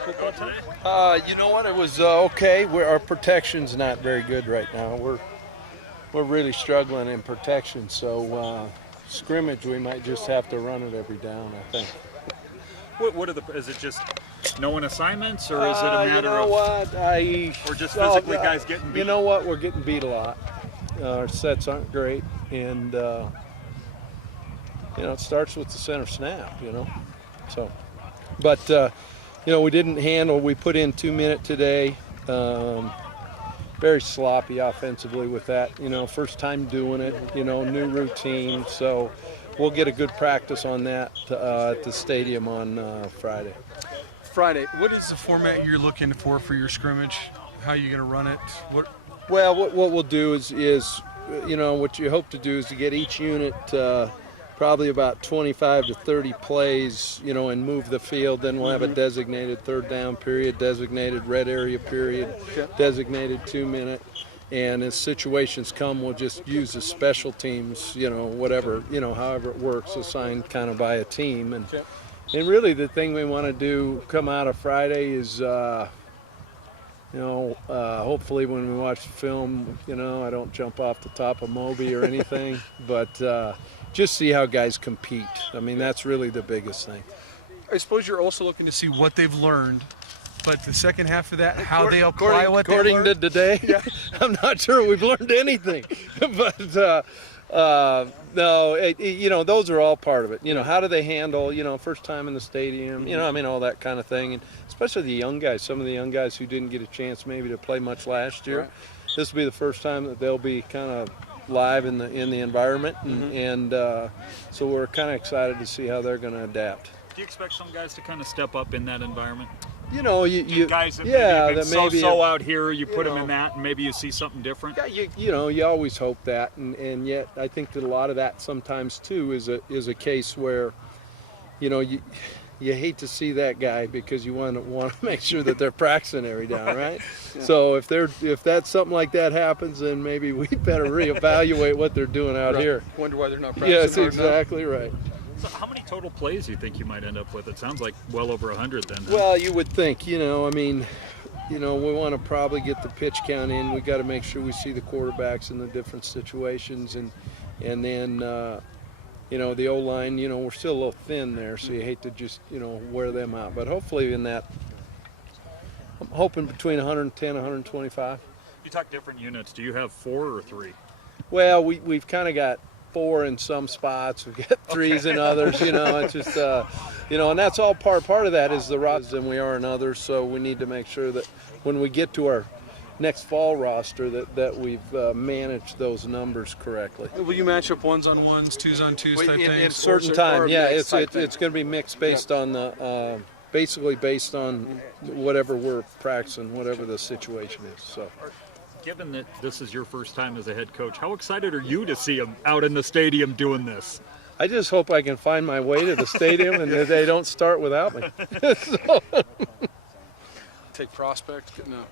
football today? You know what? It was okay. Our protection's not very good right now. We're really struggling in protection. So scrimmage, we might just have to run it every down, I think. Is it just knowing assignments, or is it a matter of what? or just physically guys getting beat? You know what? We're getting beat a lot. Our sets aren't great, and it starts with the center snap. So, but we didn't handle. We put in 2 minute today. Very sloppy offensively with that. First time doing it. New routine. So we'll get a good practice on that at the stadium on Friday. What is the format you're looking for your scrimmage? How are you going to run it? Well, what we'll do is what you hope to do is to get each unit probably about 25 to 30 plays, and move the field. Then we'll have a designated third down period, designated red area period, designated 2 minute. And as situations come, we'll just use the special teams, whatever, however it works, assigned kind of by a team. And really the thing we want to do come out of Friday is, hopefully when we watch the film, I don't jump off the top of Moby or anything, but just see how guys compete. I mean, that's really the biggest thing. I suppose you're also looking to see what they've learned, but the second half of that, how they apply what they learned. According to today, I'm not sure we've learned anything, but no, those are all part of it. How do they handle, first time in the stadium, all that kind of thing. And especially the young guys, some of the young guys who didn't get a chance maybe to play much last year. Right. This will be the first time that they'll be kind of live in the environment. And so we're kind of excited to see how they're going to adapt. Do you expect some guys to kind of step up in that environment? You guys that maybe so out here, you put them in that, and maybe you see something different. Yeah, you always hope that, and yet I think that a lot of that sometimes too is a case where, you hate to see that guy because you want to make sure that they're practicing every down, right? Yeah. So if that's something like that happens, then maybe we better reevaluate what they're doing out here. Wonder why they're not practicing. Yes, exactly right. So how many total plays do you think you might end up with? It sounds like well over 100 then. Huh? Well, you would think, we want to probably get the pitch count in. We got to make sure we see the quarterbacks in the different situations, and then the O-line, we're still a little thin there, so you hate to just wear them out. But hopefully in that, I'm hoping between 110 125. You talk different units. Do you have 4 or 3? Well, we've kind of got 4 in some spots. We've got 3s in others. It's just and that's all part of that is the roster than we are in others. So we need to make sure that when we get to our next fall roster that we've managed those numbers correctly. Will you match up 1s on 1s, 2s on 2s type things? At certain time, yeah. It's going to be mixed based on the basically based on whatever we're practicing, whatever the situation is. So. Given that this is your first time as a head coach, how excited are you to see them out in the stadium doing this? I just hope I can find my way to the stadium and that they don't start without me. Take prospects. No.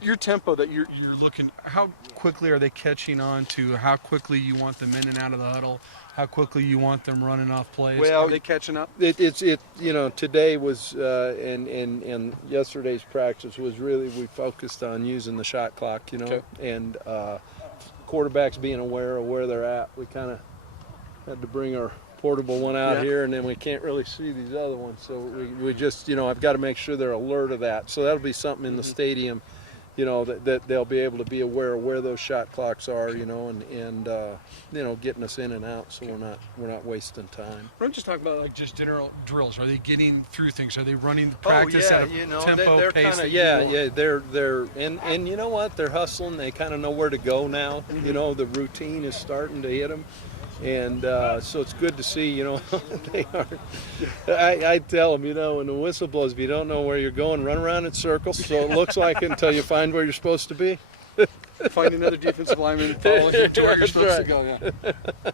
Your tempo that you're looking, how quickly are they catching on to how quickly you want them in and out of the huddle, how quickly you want them running off plays? Well, are they catching up? Today was and yesterday's practice was really, we focused on using the shot clock, and quarterbacks being aware of where they're at. We kind of had to bring our portable one out here, and then we can't really see these other ones, so we just I've got to make sure they're alert of that. So that'll be something in the stadium, that they'll be able to be aware of where those shot clocks are, and getting us in and out, so we're not wasting time. I'm just talking about like just general drills. Are they getting through things? Are they running practice at a tempo they're pace? They're and you know what? They're hustling. They kind of know where to go now. The routine is starting to hit them. And so it's good to see, they are. I tell them, when the whistle blows, if you don't know where you're going, run around in circles. So it looks like it until you find where you're supposed to be. Find another defensive lineman, follow him to where you're supposed to go. Yeah.